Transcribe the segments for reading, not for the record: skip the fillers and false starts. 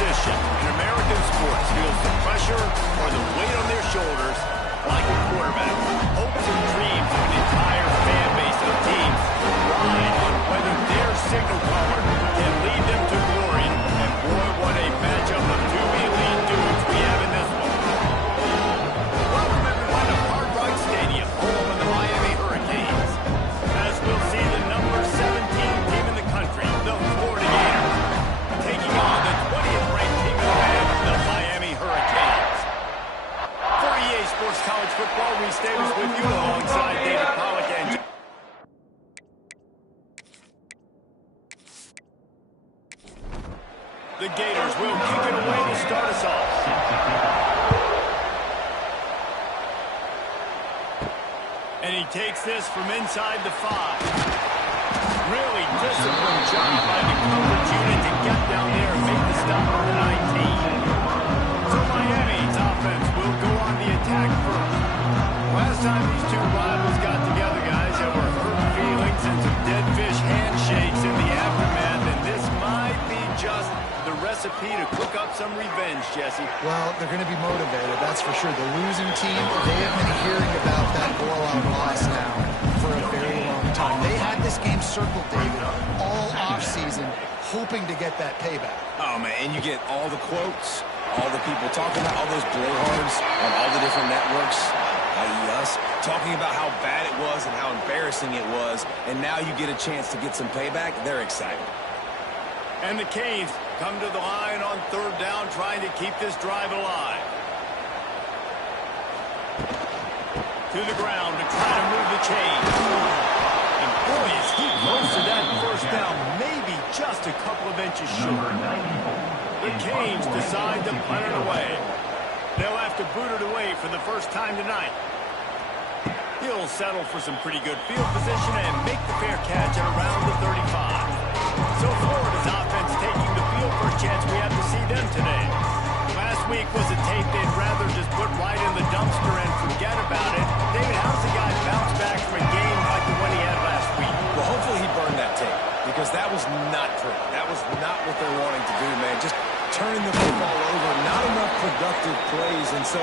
position in American sports feels the pressure or the weight on their shoulders like a quarterback. Hopes and dreams of an entire fan base of teams ride on whether their signal caller can lead them to glory. And boy, what a matchup of two elite dudes we have in this one. Welcome everyone to Hard Rock Stadium, home of the Miami Hurricanes. As we'll see the number 17 team in the country, the Florida Gators, taking on the 20th ranked team in the land, the Miami Hurricanes. For EA Sports College Football, Reese Davis with you alongside David Pollack and the Gators will kick it away to start us off. And he takes this from inside the 5. Really disciplined job by the coverage unit to get down there and make the stop on the 19. So Miami's offense will go on the attack first. Last time these two rivals got together, guys, there were hurt feelings and some dead fish handshakes in the aftermath, and this might be just the recipe to cook up some revenge, Jesse. Well, they're going to be motivated, that's for sure. The losing team, they have been hearing about that blowout loss now for a very long time. They had this game circled, David, all offseason, hoping to get that payback. Oh, man, and you get all the quotes, all the people talking about all those blowhards on all the different networks, i.e. us, talking about how bad it was and how embarrassing it was, and now you get a chance to get some payback. They're excited. And the Canes come to the line on third down, trying to keep this drive alive. To the ground to try to move the chain. And boy, is he close to that first down, maybe just a couple of inches short. The Canes decide to punt it away. They'll have to boot it away for the first time tonight. He'll settle for some pretty good field position and make the fair catch at around the 35. So Florida's offense taking the field for a chance we have to see them today. Last week was a tape they'd rather just put right in the dumpster and forget about it. David, how's the guy bounce back from a game like the one he had last week? Well, hopefully he burned that tape, because that was not pretty. That was not what they're wanting to do, man. Just turning the football over, not enough productive plays, and so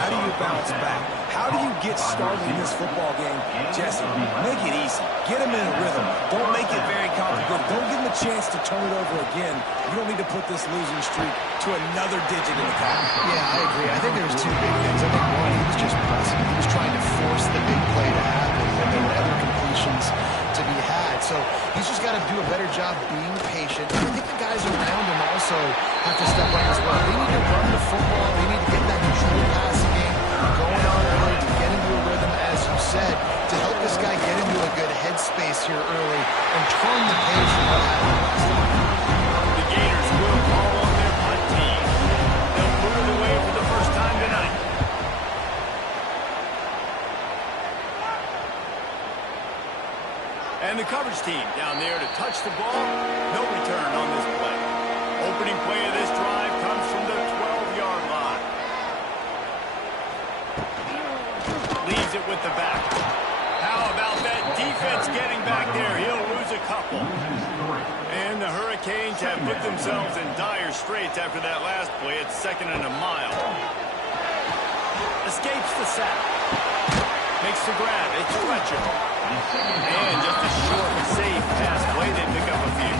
how do you bounce back? How do you get started in this football game? Jesse, make it easy. Get him in a rhythm. Don't make it very complicated. Don't give him a chance to turn it over again. You don't need to put this losing streak to another digit in the column. Yeah, I agree. I think there was two big things. I think one, he was just pressing. He was trying to force the big play to happen, and there were other completions to be had. So he's just got to do a better job being patient. I think the guys around him also have to step up as well. They need to run the football. They need to get that control passing game going on early to get into a rhythm, as you said, to help this guy get into a good headspace here early and turn the page from what happened last time. The Gators will call on their punt team. They'll put it away for the first time tonight. And the coverage team down there to touch the ball. No return on this play. Opening play of this drive comes from the 12-yard line. Leaves it with the back. How about that defense getting back there? He'll lose a couple. And the Hurricanes have put themselves in dire straits after that last play. It's 2nd and a mile. Escapes the sack. Makes the grab. It's stretchable. And just a short, safe pass play. They pick up a few.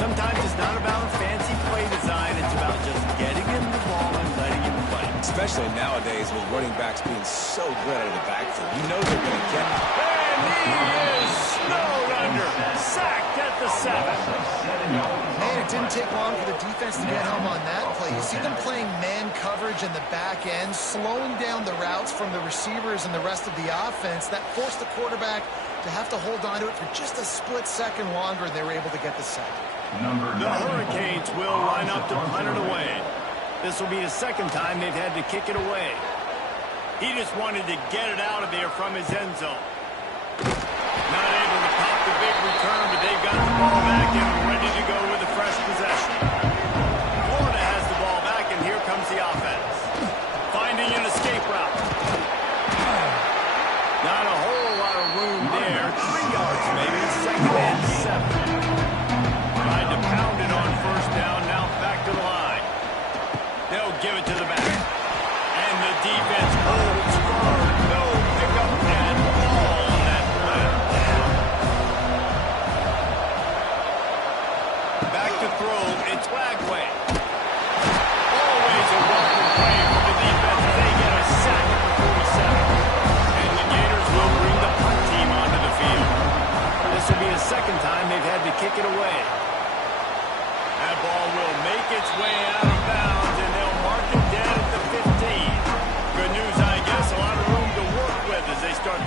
Sometimes it's not about a fancy play design. It's about just getting him the ball and letting him play. Especially nowadays with running backs being so good out of the backfield. You know they're going to get him. And he is snowed under. Sacked at the 7. Man, it didn't take long for the defense to get home on that play. You see them playing man coverage in the back end, slowing down the routes from the receivers and the rest of the offense. That forced the quarterback to have to hold on to it for just a split second longer, and they were able to get the sack. The Hurricanes will line up to punt it away. This will be the second time they've had to kick it away. He just wanted to get it out of there from his end zone. Not able to pop the big return, but they've got the ball back and ready to go with a fresh possession. Florida has the ball back, and here comes the offense. Finding an escape route. Not a whole lot of room there. 3 yards maybe, 2nd and 7.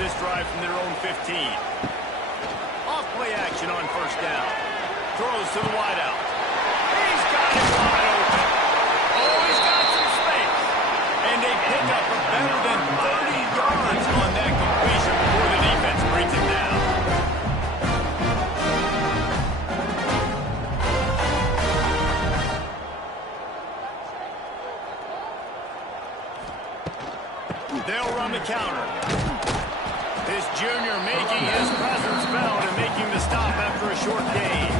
this drive from their own 15. Off play action on first down. Throws to the wideout. He's got it wide open. Oh, he's got some space. And they pick up a better than 30 yards on that completion before the defense brings it down. They'll run the counter. This junior making his presence felt and making the stop after a short gain.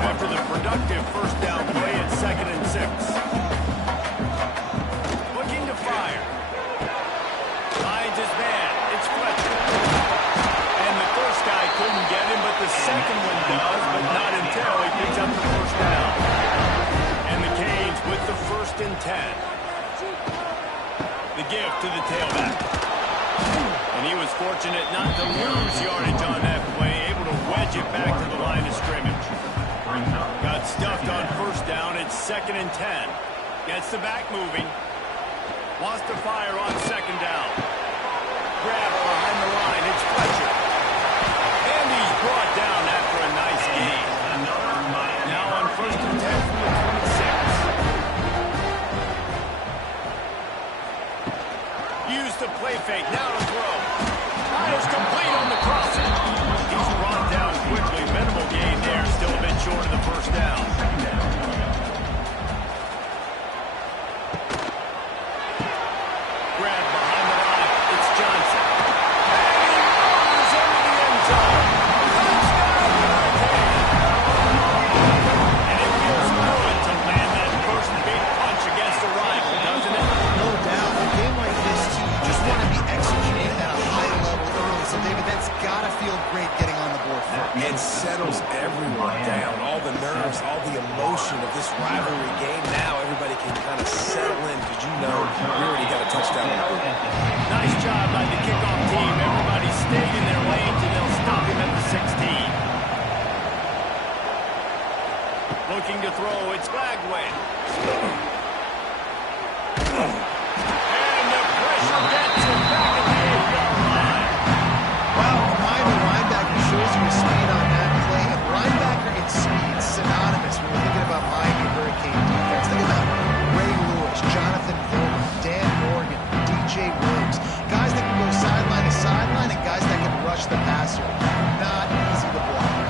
After the productive first down play at 2nd and 6. Looking to fire. Finds his man. It's Fletcher. And the first guy couldn't get him, but the second one does, but not until he picks up the first down. And the Canes with the 1st and 10. The give to the tailback. And he was fortunate not to lose yardage on that play, able to wedge it back to the line of scrimmage. Got stuffed on first down. It's 2nd and 10. Gets the back moving. Wants to fire on 2nd down. Grab behind the line. It's Fletcher. And he's brought down after a nice gain. Now on 1st and 10 from the 26. Use the play fake. Now to throw. Fires complete on the crossing. He's brought down quickly. Minimal gain there. Still a bit short of the first down. Grab behind the line. It's Johnson. And he runs into the end zone. Touchdown, Hurricane. And it feels good to land that first big punch against a rival, doesn't it? No doubt. A game like this, too, you just want to be executing at a high level early. So, David, that's got to feel great getting on the board first. And settles everyone down. All the nerves, all the emotion of this rivalry game. Now everybody can kind of settle in because you know we already got a touchdown on the board. Nice job by the kickoff team. Everybody stayed in their lanes, and they'll stop him at the 16. Looking to throw. It's Glagway. And the pressure gets him back at the 8-yard line. Wow, behind the linebacker shows you his speed on that play. And linebacker and speed, synonymous when we're thinking about Miami Hurricane defense. Think about Ray Lewis, Jonathan Vilma, Dan Morgan, DJ Williams. Guys that can go sideline to sideline and guys that can rush the passer. Not easy to block.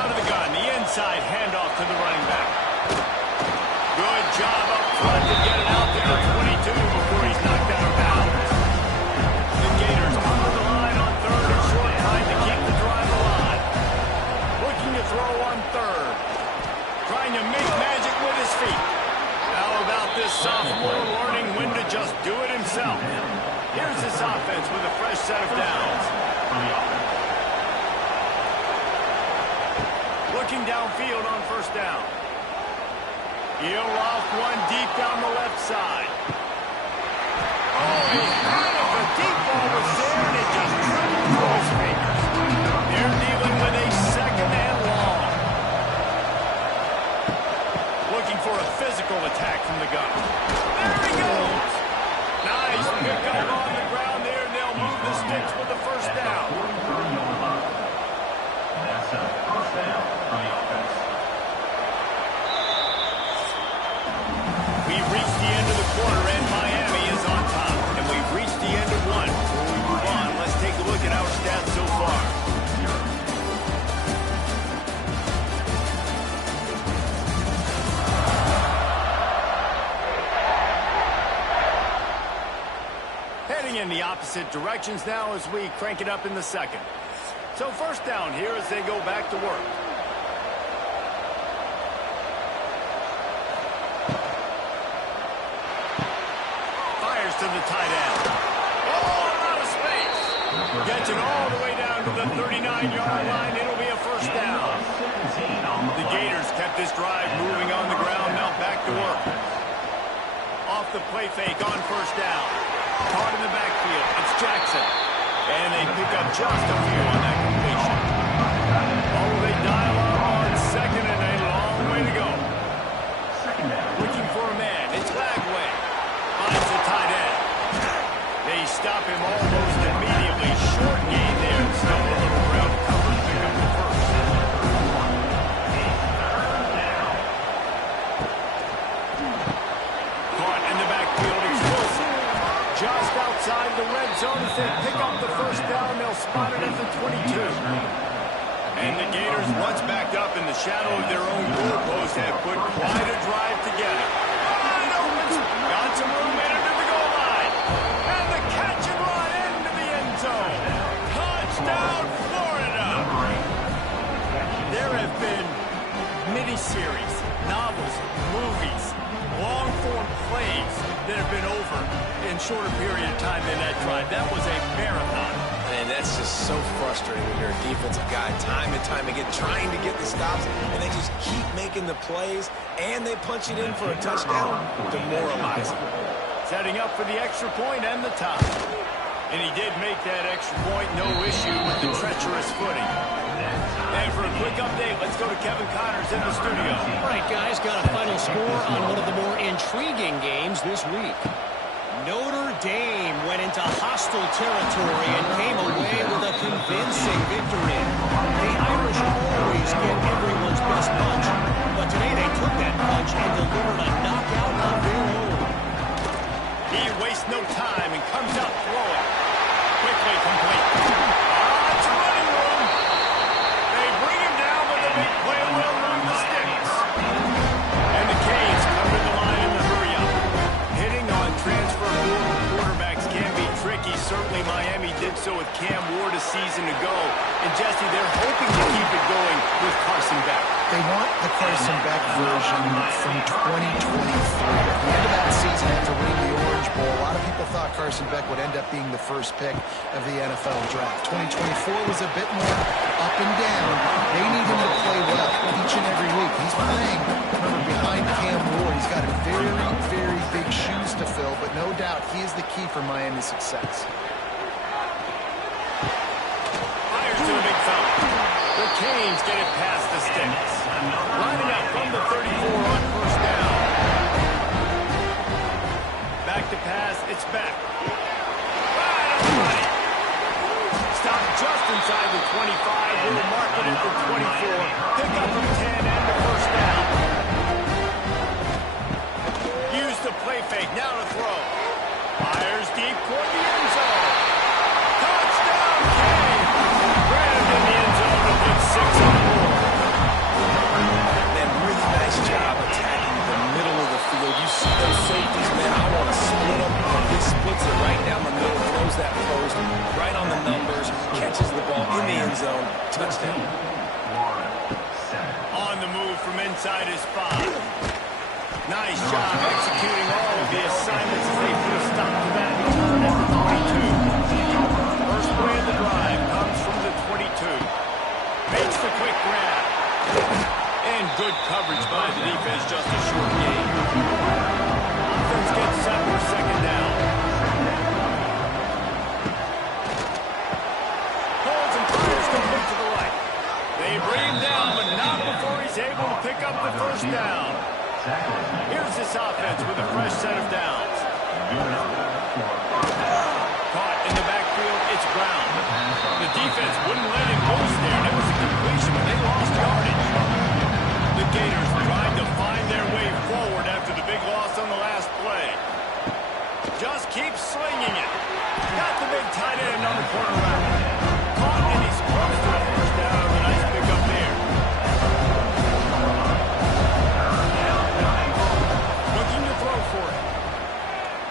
Out of the gun, the inside handoff to the running back. Good job up front to get it out to the 22 before he's knocked out of bounds. The Gators on the line on 3rd and short time to keep the drive alive. Looking to throw on 3rd. Trying to make magic with his feet. How about this sophomore learning when to just do it himself? Here's this offense with a fresh set of downs. Looking downfield on first down. He'll loft one deep down the left side. Oh, he had it. The deep ball was there, and it just tripped through his fingers. They're dealing with a 2nd and long. Looking for a physical attack from the gun. There he goes. Nice pickup on the ground there, and they'll move the sticks with the first down. That's a first down on the offense. We've reached the end of the quarter, and Miami is on top. And we've reached the end of one. Before we move on, let's take a look at our stats so far. Heading in the opposite directions now as we crank it up in the 2nd. So first down here as they go back to work. Fires to the tight end. Oh, a lot of space. Gets it all the way down to the 39-yard line. It'll be a first down. The Gators kept this drive moving on the ground. Now back to work. Off the play fake on first down. Caught in the backfield. It's Jackson. And they pick up just a few on that completion. Oh, they dial up on 2nd and a long way to go. Looking for a man. It's Lagway. Finds the tight end. They stop him almost immediately. short gain there. Still a little ground to cover to pick up the first. Caught in the backfield. It's Wilson. Just outside the red zone. If they pick up the first down, they'll spot it at the 22. And the Gators, once backed up in the shadow of their own goalpost, have put quite a drive together. Wide open. Got some room in under the goal line. And the catch and run into the end zone. Touchdown, Florida. There have been miniseries, novels, movies, long-form plays that have been over in shorter period of time than that drive. That was a marathon. And that's just so frustrating when you're a defensive guy, time and time again, trying to get the stops, and they just keep making the plays, and they punch it in for a touchdown. Demoralizing. Setting up for the extra point and the tie. And he did make that extra point, no issue with the treacherous footing. And for a quick update, let's go to Kevin Connors in the studio. All right, guys, got a final score on one of the more intriguing games this week. Notre Dame went into hostile territory and came away with a convincing victory. The Irish always get everyone's best punch, but today they took that punch and delivered a knockout of their own. He wastes no time and comes out throwing. Quickly complete. It's running room. They bring him down with a big play well among the sticks. And the Canes come to the line in the hurry-up. Hitting on transfer portal quarterbacks can be tricky. Certainly Miami did so with Cam Ward a season ago. And Jesse, they're hoping to keep it going with Carson Beck. They want the Carson Beck version from 2023. At the end of that season, after winning the Orange Bowl, a lot of people thought Carson Beck would end up being the first pick of the NFL draft. 2024 was a bit more up and down. They need him to play well each and every week. He's playing, remember, behind Cam Ward. He's got very, very big shoes to fill, but no doubt he is the key for Miami's success. Fires to the big fella. The Canes get it past the sticks. Lining up from the 34 on first down. Back to pass, it's back. Right on the money. Stopped just inside the 25. We'll mark it at the 24. Pick up from 10 and the first down. Use the play fake, now to throw. Fires deep toward the end zone. Touchdown, Canes! Grabbed in the end zone to put 6 on the board. Man, really nice job attacking the middle of the field. You see those safeties, man, I want to split them. He splits it right down the middle, throws that post, right on the numbers, catches the ball in the end zone. Touchdown. On the move from inside his 5. Nice job executing all of the assignments as they put a stop to that return at the 22. First play of the drive comes from the 22. Makes the quick grab. And good coverage by the defense, just a short gain. Offense gets set for second down. Holds and fires complete to the right. They bring him down, but not before he's able to pick up the first down. Here's this offense with a fresh set of downs. Caught in the backfield, it's Brown. The defense wouldn't let him loose there. That was a completion, but they lost yardage. The Gators tried to find their way forward after the big loss on the last play. Just keep slinging it. Got the big tight end on the corner route. Caught, and he's close to the first down. A nice pickup there. Looking to throw for it.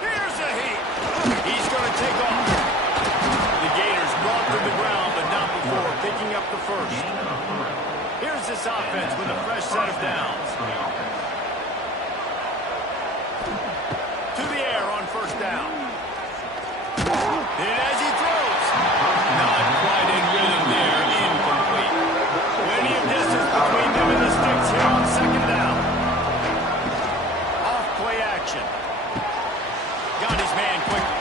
Here's a heat. He's going to take off. The Gators brought to the ground, but not before picking up the first. Here's this offense with a fresh set of downs. To the air on first down. And as he throws, not quite in rhythm there, incomplete. Plenty of distance between them and the sticks here on second down. Off play action. Got his man quickly.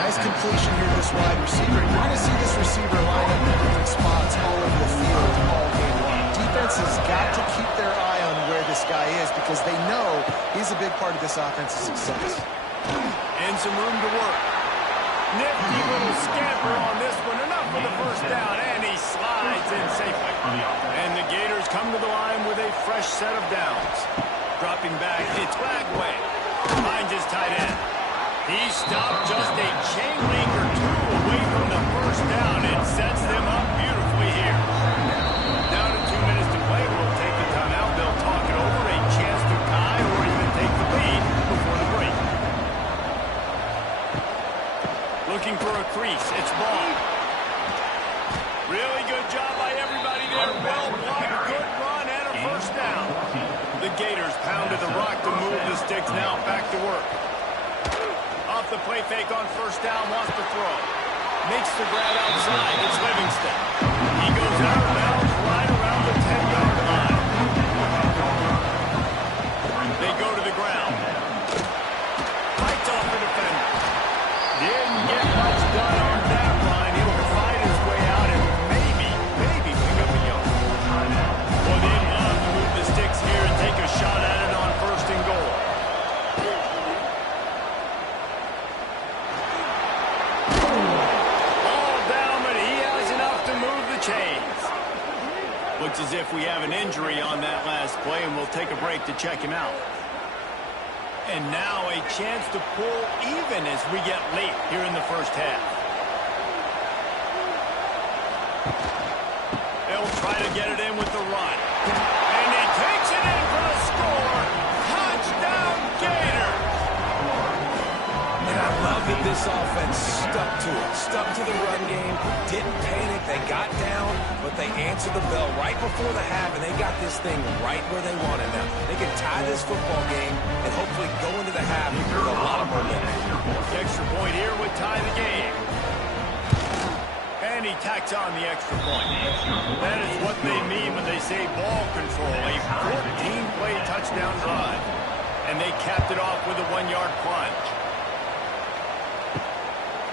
Nice completion here to this wide receiver. You're going to see this receiver line up in different spots all over the field all game long. Defense has got to keep their eye on where this guy is because they know he's a big part of this offense's success. And some room to work. Nifty little scamper on this one. Enough for the first down, and he slides in safely. And the Gators come to the line with a fresh set of downs. Dropping back, it's Bagway. Finds his tight end. He stopped just a chain link or two away from the first down and sets them up beautifully here. Down to 2 minutes to play. We'll take the timeout. They'll talk it over. A chance to tie or even take the lead before the break. Looking for a crease. It's Ball. Really good job by everybody there. Well blocked. Good run and a first down. The Gators pounded the rock to move the sticks. Now back to work. Off the play fake on first down. Wants to throw. Makes the grab outside. It's Livingston. He goes out of bounds right around the 10-yard line. They go to the ground. Fights off the defender. Didn't get much done on that line. He'll fight his way out and maybe pick up a yard. Well, they'd love to move the sticks here and take a shot at it on first and goal. All down, but he has enough to move the chains. Looks as if we have an injury on that last play, and we'll take a break to check him out. And now a chance to pull even as we get late here in the first half. They'll try to get it in with the run. And he takes it in for the score. Touchdown, Gators! And I love that this offense stuck to it. Stuck to the run game. Didn't panic. They got down, but they answered the bell right before the half, and they got this thing right where they wanted. Now, they can tie this football game and hopefully go into the half with a lot of momentum. The extra point here would tie the game. And he tacks on the extra point. That is what they mean when they say ball control. A 14-play touchdown drive. And they capped it off with a 1-yard plunge.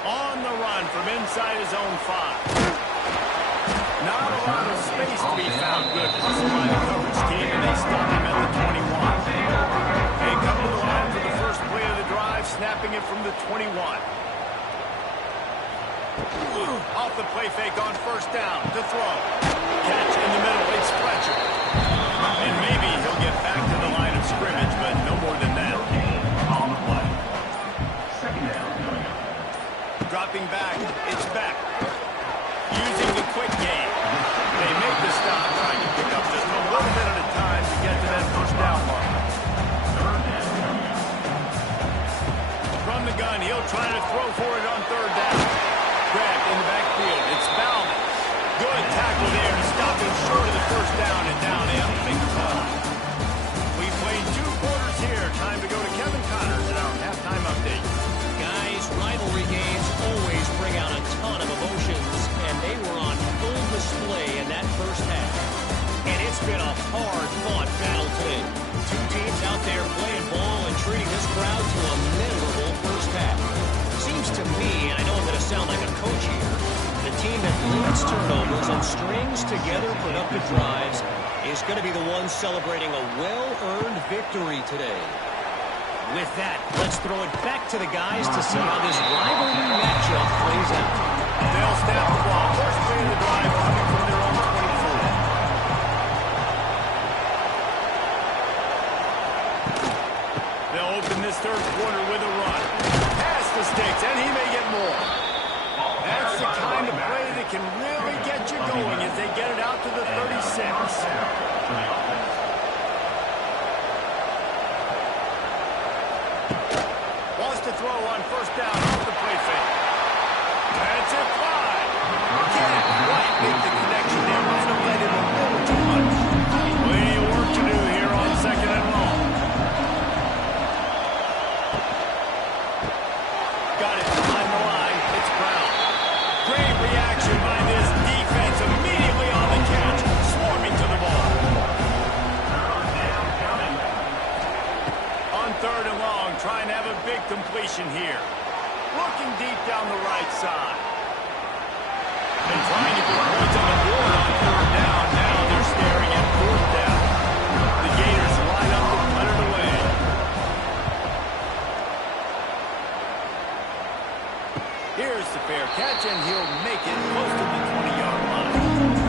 On the run from inside his own 5. Not a lot of space to be found. Good hustle by the coverage team, and they stop him at the 21. They come to the line for the first play of the drive, snapping it from the 21. Off the play fake on first down to throw. Catch in the middle. It's Fletcher. And maybe he'll get back to the line of scrimmage, but no more than that. On the play. Second down coming up. Dropping back, it's back. Using the quick game. They make the stop, trying to pick up just a little bit at a time to get to that first down mark. From the gun, he'll try to throw for it on third down. Grabbed in the backfield, it's Bauman. Good tackle there to stop him short of the first down, and down in. Make the call. We played 2 quarters here. Time to go to Kevin Connors in our halftime update. Guys, rivalry games always bring out a ton of emotions, and they were on full display in that first half. And it's been a hard-fought battle today. 2 teams out there playing ball and treating this crowd to a memorable first half. Seems to me, and I know I'm going to sound like a coach here, the team that limits turnovers and strings together productive drives is going to be the one celebrating a well-earned victory today. With that, let's throw it back to the guys to see how this rivalry matchup plays out. They'll snap the ball. First play of the drive coming from their own 24. They'll open this third quarter with a run. Pass the sticks, and he may get more. That's the kind of play that can really get you going as they get it out to the 36. Wants to throw on first down off the play fake. That's it, 5. Can't quite make the connection there. Might have led him a little too much. Plenty of work to do here on second and long. Got it behind the line. It's Brown. Great reaction by this defense. Immediately on the catch. Swarming to the ball. On third and long, trying to have a big completion here. Looking deep down the right side. And trying to put points on the board on third down. Now they're staring at fourth down. The Gators line up to put it away. Here's the fair catch, and he'll make it close to the 20-yard line.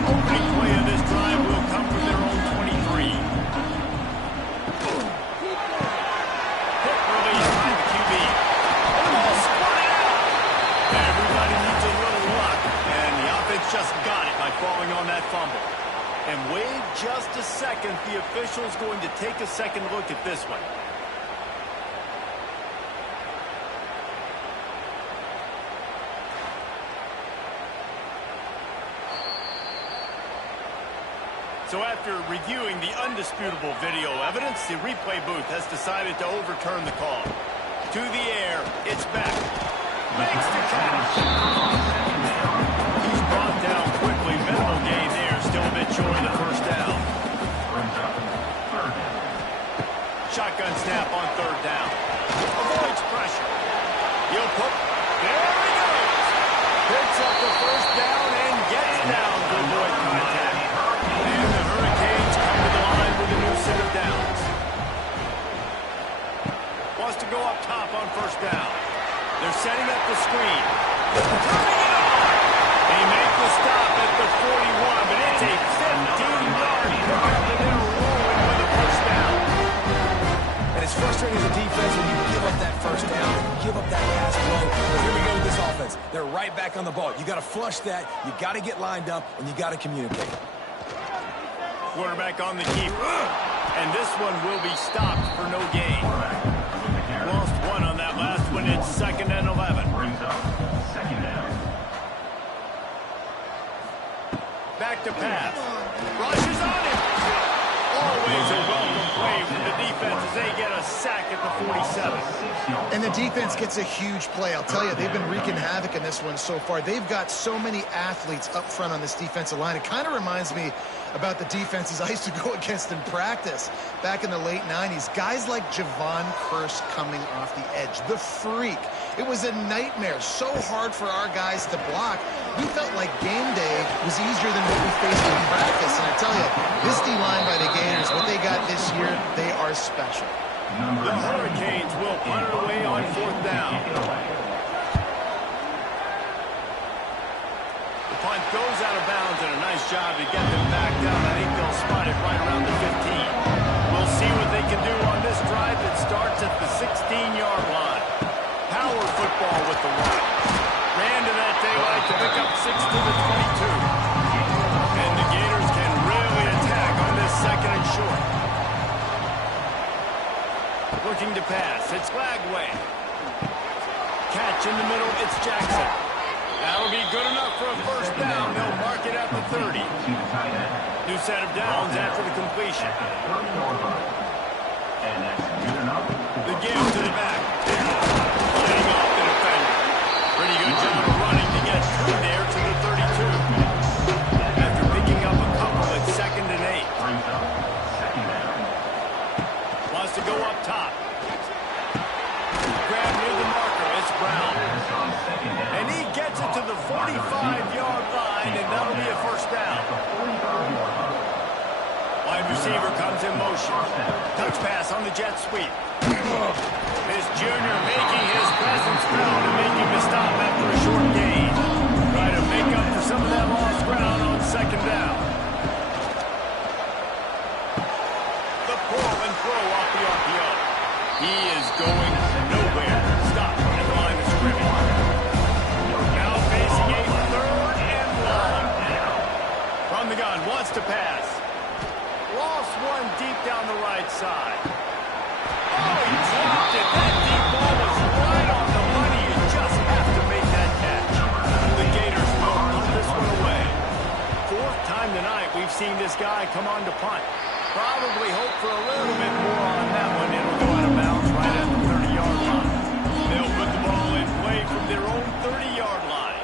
Opening play of this drive will come from their own 23. Hit release by the QB. And the ball squirted out. Everybody needs a little luck, and the offense just got it by falling on that fumble. And wait just a second, the official's going to take a second look at this one. So after reviewing the undisputable video evidence, the replay booth has decided to overturn the call. To the air, it's back. Makes the catch. He's brought down quickly. Minimal gain there. Still a bit short of the first down. Shotgun snap on third down. Avoids pressure. He'll put... There he goes. Picks up the first down and gets down to avoid contact. And the Hurricanes come to the line with a new set of downs. Wants to go up top on first down. They're setting up the screen. Turning it on. They make the stop at the 41, but it's a 15-yard pickup, and they're rolling with a first down. And it's frustrating as a defense when you give up that first down, give up that pass play. But here we go with this offense. They're right back on the ball. You got to flush that. You got to get lined up, and you got to communicate. Quarterback on the keeper. And this one will be stopped for no gain. Lost one on that last one. It's 2nd and 11. Back to pass. Rushes on him. Always a welcome play for the defense as they get a sack at the 47. And the defense gets a huge play. I'll tell you, they've been wreaking havoc in this one so far. They've got so many athletes up front on this defensive line. It kind of reminds me about the defenses I used to go against in practice back in the late 90s. Guys like Javon Curse coming off the edge. The freak. It was a nightmare. So hard for our guys to block. We felt like game day was easier than what we faced in practice. And I tell you, this D-line by the Gators, what they got this year, they are special. The Hurricanes will punt it away on fourth down. The punt goes out of bounds, and a nice job to get them back down. I think they'll spot it right around the 15. We'll see what they can do on this drive that starts at the 16-yard line. Power football with the one. Ran to that daylight to pick up 6 to the 22. And the Gators can really attack on this 2nd and short. Looking to pass. It's Lagway. Catch in the middle. It's Jackson. That'll be good enough for a first down. They'll mark it at the 30. New set of downs after the completion. The give to the back. Getting off the defender. Pretty good job of running to get through there to the 32. After picking up a couple at 2nd and 8. Wants to go up top. Grab near the marker. It's Brown. And he gets it to the 45-yard line, and that'll be a first down. Wide receiver comes in motion. Touch pass on the jet sweep. This junior making his presence known and making the stop after a short gain. Try to make up for some of that lost ground on 2nd down. The pull and throw off the RPO. He is going nowhere. Stop at the line of scrimmage. Now facing a 3rd and long. From the gun, wants to pass. Lost one deep down the right side. Oh, he dropped it. That deep ball was right on the money. You just have to make that catch. The Gators will punt this one away. 4th time tonight we've seen this guy come on to punt. Probably hope for a little bit more on that one. It'll go out of bounds right at the 30-yard line. They'll put the ball in play from their own 30-yard line.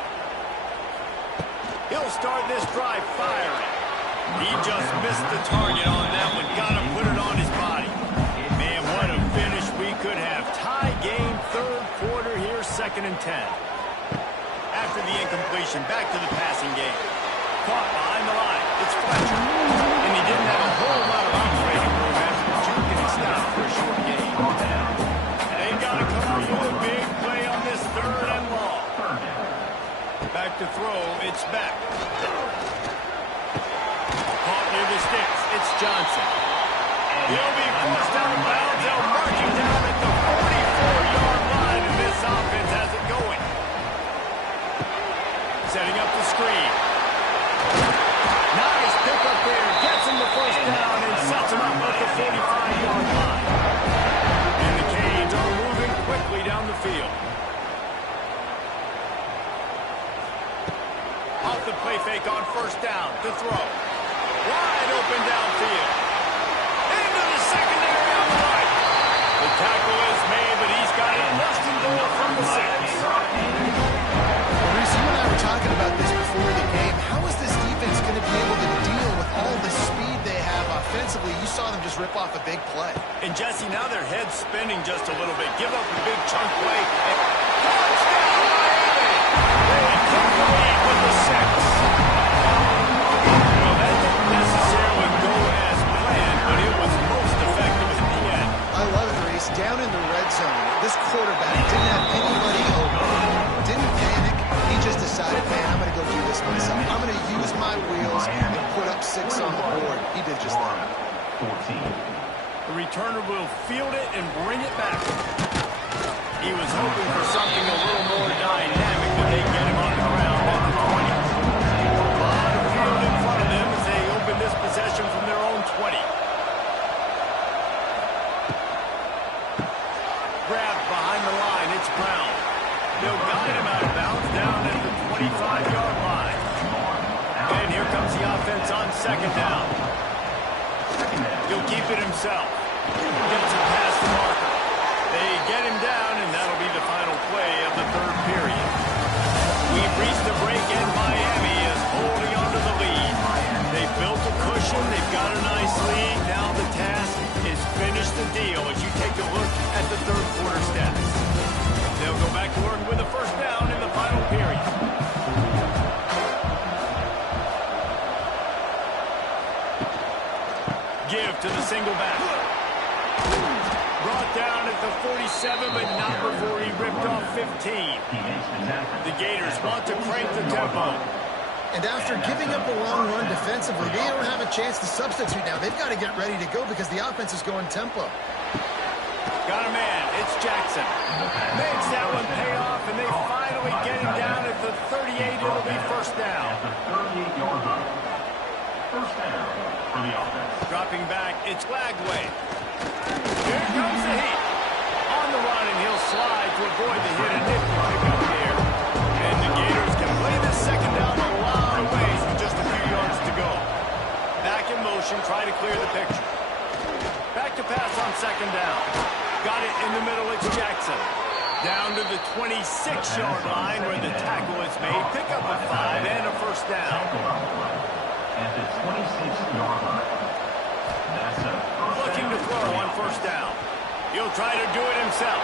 He'll start this drive firing. He just missed the target on that one. Got to put it on his body. Man, what a finish we could have. Tie game, 3rd quarter here, 2nd and 10. After the incompletion, back to the passing game. Caught behind the line. It's Fletcher. And he didn't have a whole lot of operating room after the juke and he stopped for a short gain. They've got to come up with a big play on this 3rd and long. to throw. It's back. Caught near the sticks. It's Johnson. He'll be forced out of bounds. They'll mark him down at the 44-yard line, and this offense has it going. Setting up the screen. Nice pick up there. Gets him the first down and sets him up at the 45-yard line. And the Canes are moving quickly down the field. Off the play fake on first down to throw. Wide open downfield. Into the secondary on the right. The tackle is made, but he's got it first and goal from the 6. Reese, you and I were talking about this before the game. How is this defense going to be able to deal with all the speed they have offensively? You saw them just rip off a big play. And Jesse, now their head's spinning just a little bit. Give up a big chunk play. And touchdown, Miami! They take the lead with the 6. Well, that didn't necessarily go as planned, but it was most effective in the end. I love it, Reese. Down in the red zone, this quarterback didn't have anybody open. Didn't panic. He just decided, man, I'm going to go do this myself. I'm going to use my wheels and put up 6 on the board. He did just that. 14. The returner will field it and bring it back. He was hoping for something a little more dynamic, but they get him on the ground at the 20. A lot of field in front of them as they open this possession from their own 20. Grabbed behind the line. It's Brown. They'll guide him out of bounds down at the 25-yard line. And here comes the offense on second down. He'll keep it himself. Gets it past the marker. They get him down, and that'll be the final play of the third period. We've reached the break, and Miami is holding on to the lead. They've built a cushion. They've got a nice lead. Now the task is finish the deal as you take a look at the third quarter stats. They'll go back to work with a first down in the final period. Give to the single back. Brought down at the 47, but not before he ripped off 15. The Gators want to crank the tempo. And after giving up a long run defensively, they don't have a chance to substitute now. They've got to get ready to go because the offense is going tempo. Got a man. It's Jackson. Makes that one pay off, and they finally get him down at the 38. It'll be first down. At the 38-yard line. First down for the offense. Dropping back, it's Lagway. Here comes the heat. On the run, and he'll slide to avoid the hit, and Nick will pick up the air. And the Gators can play this second down a lot of ways with just a few yards to go. Back in motion, try to clear the picture. Back to pass on second down. Got it in the middle, it's Jackson. Down to the 26-yard line where the tackle is made. Pick up a 5 and a first down. At the 26-yard line. That's a Looking to throw on first down. He'll try to do it himself.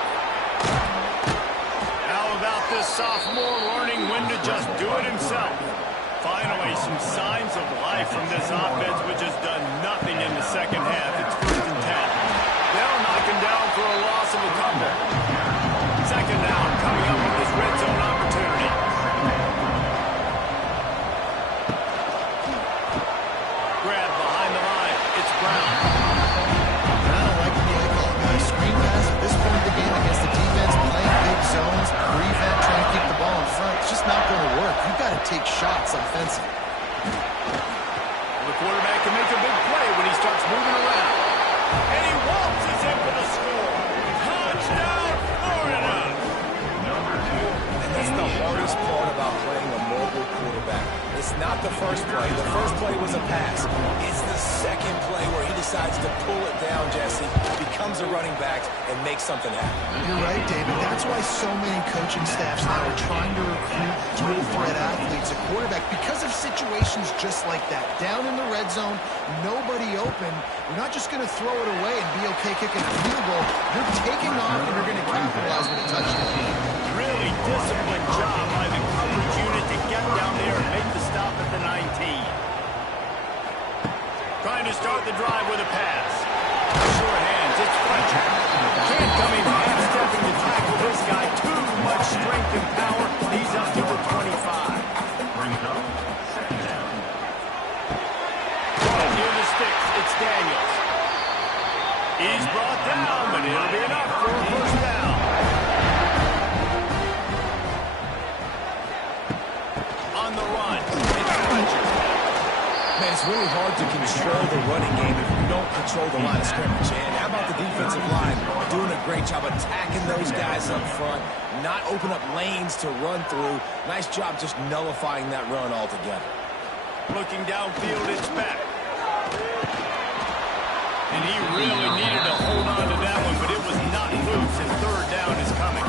How about this sophomore learning when to just do it himself? Finally, some signs of life from this offense, which has done nothing in the second half. It's first and 10. They'll knock him down for a loss of a couple. Second down, coming up with this red zone opportunity. Grab behind the line. It's Brown. I don't like the play call, guys. Screen pass at this point of the game against the defense playing big zones, prevent, trying to keep the ball in front. It's just not going to work. You've got to take shots offensively. The quarterback can make a big play when he starts moving around. And he waltzes in for the score. Touchdown, Florida! And that's the hardest part about playing a mobile quarterback. It's not the first play. The first play was a pass. It's the second play where he decides to pull it down, Jesse, becomes a running back, and makes something happen. You're right, David. That's why so many coaching staffs now are trying to recruit dual threat athletes at quarterback because of situations just like that. Down in the red zone, nobody open. You're not just going to throw it away and be okay kicking a field goal. You're taking off and you're going to capitalize with a touchdown. Really disciplined job by the coverage unit to get down there and make the stop at the 19. Trying to start the drive with a pass. Short hands, it's Fletcher. Can't come in half-stepping to tackle this guy. Too much strength and power. He's up to the 25. it's really hard to control the running game if you don't control the line of scrimmage. And how about the defensive line doing a great job attacking those guys up front, not open up lanes to run through. Nice job just nullifying that run altogether. Looking downfield, it's back. And he really needed to hold on to that one, but it was not loose. His third down is coming.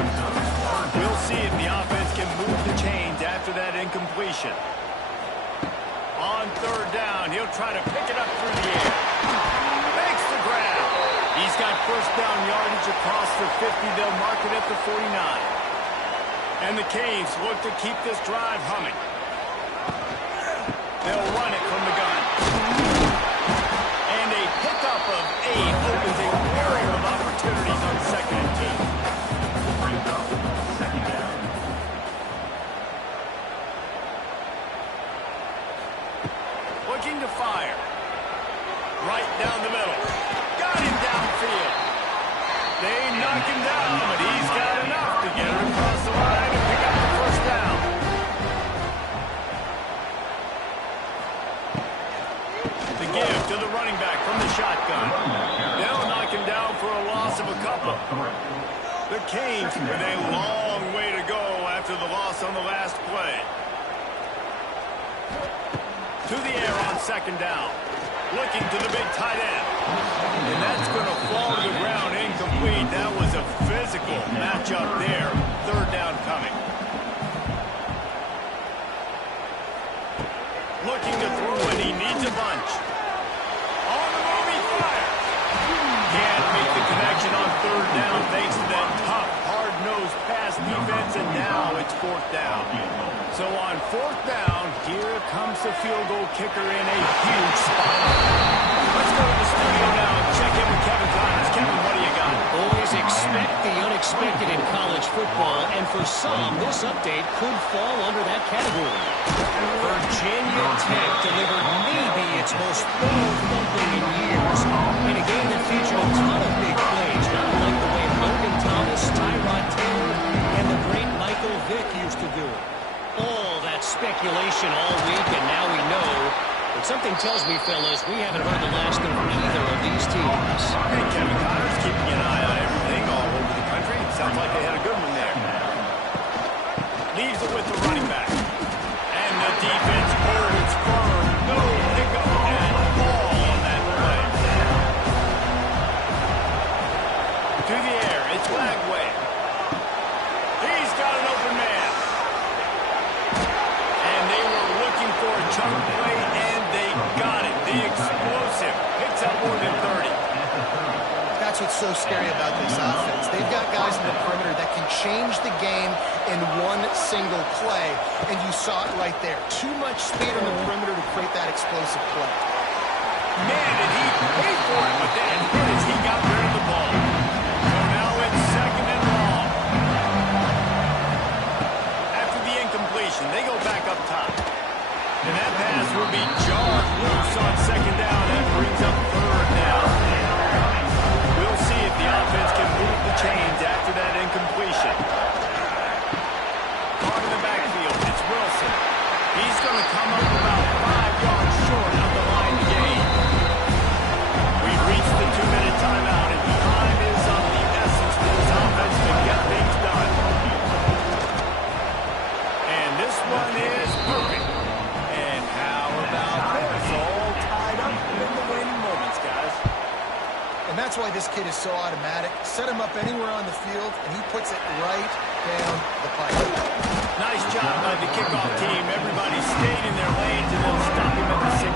We'll see if the offense can move the chains after that incompletion. On third down, he'll try to pick it up through the air. Makes the grab. He's got first down yardage across the 50. They'll mark it at the 49. And the Canes look to keep this drive humming. They'll run it from the gun. And a pickup of 8 opens a myriad of opportunities on second and 10. Looking to fire. Right down the middle. Got him downfield. They knock him down, but he's got enough to get it across the line and pick up the first down. The give to the running back from the shotgun. They'll knock him down for a loss of a couple. The Canes with a long way to go after the loss on the last play. To the air on second down. Looking to the big tight end. And that's going to fall to the ground incomplete. That was a physical matchup there. Third down coming. Looking to throw, and he needs a bunch. On the move, he fires. Can't make the connection on third down thanks to that tough, hard-nosed pass defense, and now it's fourth down. So on fourth down, here comes the field goal kicker in a huge spot. Let's go to the studio now and check in with Kevin Connors. Kevin, what do you got? Always expect the unexpected in college football, and for some, this update could fall under that category. Virginia Tech delivered maybe its most thorough thumping in years, in a game that featured a ton of big plays, not unlike the way Logan Thomas, Tyrod Taylor, and the great Michael Vick used to do it. All that speculation all week, and now we know. But something tells me, fellas, we haven't heard the last of either of these teams. Hey, Kevin Connors keeping an eye on everything all over the country. Sounds like they had a good one there. Leaves it with the running back. And the defense holds firm. No pickup and ball on that play. To the air. It's Lagway. He's got an open man. And they were looking for a chunk play, and they got it. The explosive picks up more than 30. That's what's so scary about this offense. They've got guys in the perimeter that can change the game in one single play, and you saw it right there. Too much speed on the perimeter to create that explosive play. Man, did he pay for it with that hit as he got rid of the ball. So now it's second and long. After the incompletion, they go back up top. And that pass will be jarred loose on second down. That brings up third down. We'll see if the offense can move the chains after that incompletion. Caught in the backfield, it's Wilson. He's going to come up about 5 yards short of the line to gain. We've reached the 2-minute timeout, and time is of the essence for this offense to get things done. And this one is perfect. And how about this? All tied up in the waning moments, guys. And that's why this kid is so automatic. Set him up anywhere on the field, and he puts it right down the pipe. Nice job by the kickoff team. Everybody stayed in their lanes, and they'll stop him at the 16.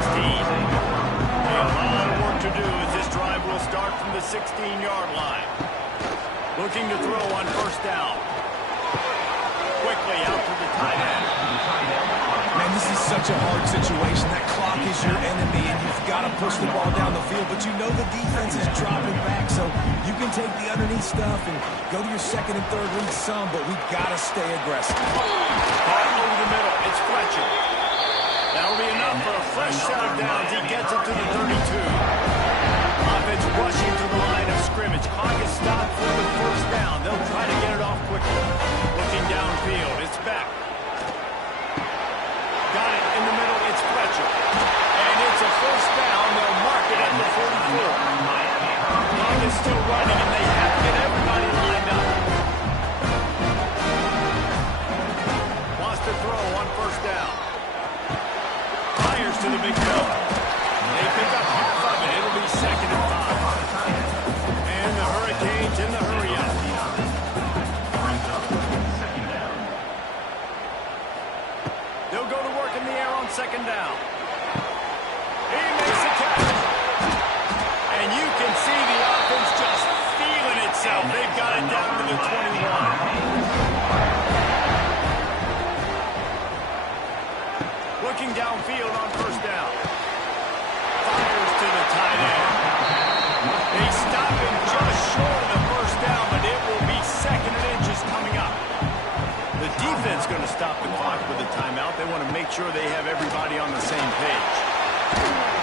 A lot of work to do as this drive will start from the 16-yard line. Looking to throw on first down. Quickly out to the tight end. Man, this is such a hard situation. That clock is your enemy, and you've got to push the ball down the field. But you know the defense is dropping back, so you can take the underneath stuff and go to your second and third read some, but we've got to stay aggressive. Caught over the middle. It's Fletcher. That'll be enough for a fresh set of downs. He gets it to the 32. Offense rushing to the line of scrimmage. Clock is stopped for the first down. They'll try to get it off quickly. Looking downfield. It's Beck. Got it in the middle. It's Fletcher. And it's a He'll go to work in the air on second down. He makes the catch. And you can see the offense just feeling itself. They've got it down to the 21. Looking downfield on first down. Fires to the tight end. They stop him just short of the first down, but it will be second and inches coming up. The defense going to stop the clock with a timeout. They want to make sure they have everybody on the same page.